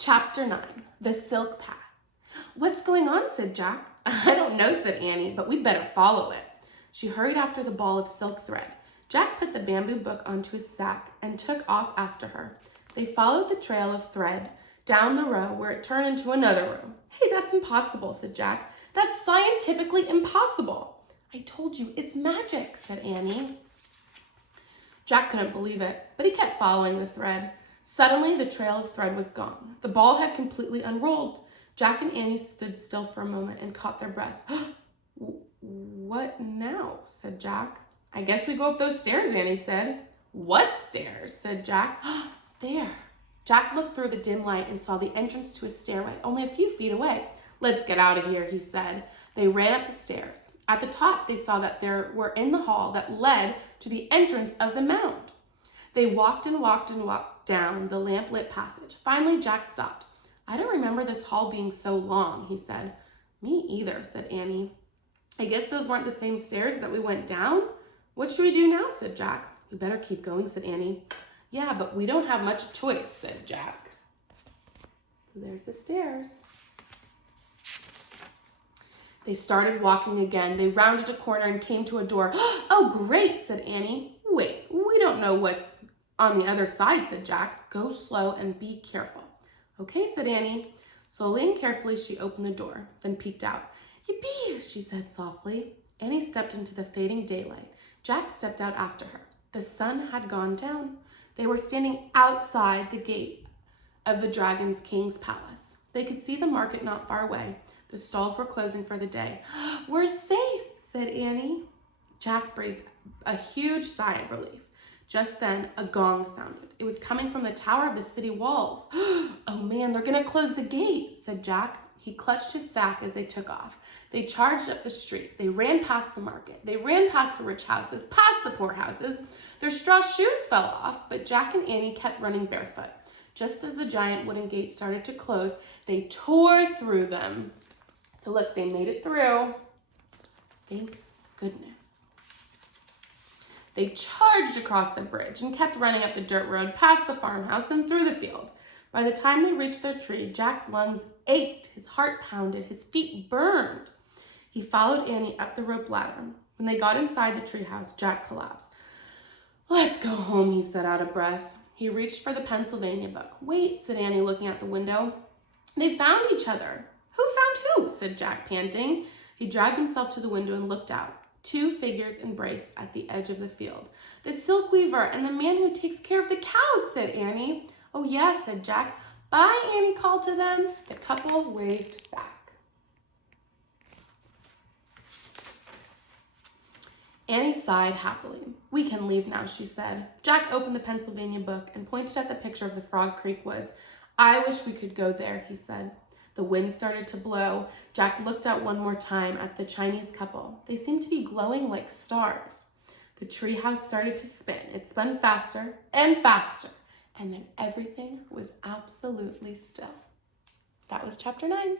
Chapter 9, The Silk Path. "What's going on?" said Jack. "I don't know," said Annie, "but we'd better follow it." She hurried after the ball of silk thread. Jack put the bamboo book onto his sack and took off after her. They followed the trail of thread down the row where it turned into another row. "Hey, that's impossible," said Jack. "That's scientifically impossible." "I told you, it's magic," said Annie. Jack couldn't believe it, but he kept following the thread. Suddenly, the trail of thread was gone. The ball had completely unrolled. Jack and Annie stood still for a moment and caught their breath. "What now?" said Jack. "I guess we go up those stairs," Annie said. "What stairs?" said Jack. "There." Jack looked through the dim light and saw the entrance to a stairway only a few feet away. "Let's get out of here," he said. They ran up the stairs. At the top, they saw that there were in the hall that led to the entrance of the mound. They walked and walked and walked down the lamp-lit passage. Finally, Jack stopped. "I don't remember this hall being so long," he said. "Me either," said Annie. "I guess those weren't the same stairs that we went down. What should we do now?" said Jack. "We better keep going," said Annie. "Yeah, but we don't have much choice," said Jack. So there's the stairs. They started walking again. They rounded a corner and came to a door. "Oh, great," said Annie. "Wait, we don't know what's on the other side," said Jack. "Go slow and be careful." "Okay," said Annie. Slowly and carefully, she opened the door, then peeked out. "Yippee," she said softly. Annie stepped into the fading daylight. Jack stepped out after her. The sun had gone down. They were standing outside the gate of the Dragon's King's palace. They could see the market not far away. The stalls were closing for the day. "We're safe," said Annie. Jack breathed a huge sigh of relief. Just then, a gong sounded. It was coming from the tower of the city walls. "Oh man, they're gonna close the gate," said Jack. He clutched his sack as they took off. They charged up the street. They ran past the market. They ran past the rich houses, past the poor houses. Their straw shoes fell off, but Jack and Annie kept running barefoot. Just as the giant wooden gate started to close, they tore through them. So look, they made it through. Thank goodness. They charged across the bridge and kept running up the dirt road, past the farmhouse and through the field. By the time they reached their tree, Jack's lungs ached, his heart pounded, his feet burned. He followed Annie up the rope ladder. When they got inside the treehouse, Jack collapsed. "Let's go home," he said out of breath. He reached for the Pennsylvania book. "Wait," said Annie, looking out the window. "They found each other." "Who found who?" said Jack, panting. He dragged himself to the window and looked out. Two figures embraced at the edge of the field. "The silk weaver and the man who takes care of the cows," said Annie. "Oh, yeah," said Jack. "Bye," Annie called to them. The couple waved back. Annie sighed happily. "We can leave now," she said. Jack opened the Pennsylvania book and pointed at the picture of the Frog Creek woods. "I wish we could go there," he said. The wind started to blow. Jack looked out one more time at the Chinese couple. They seemed to be glowing like stars. The treehouse started to spin. It spun faster and faster, and then everything was absolutely still. That was chapter 9.